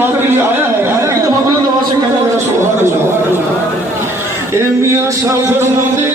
नवाज के लिए आया है, एक दफा बुलंद आवाज से कहना जरा सुभान अल्लाह। ए मियां साहब फरमाते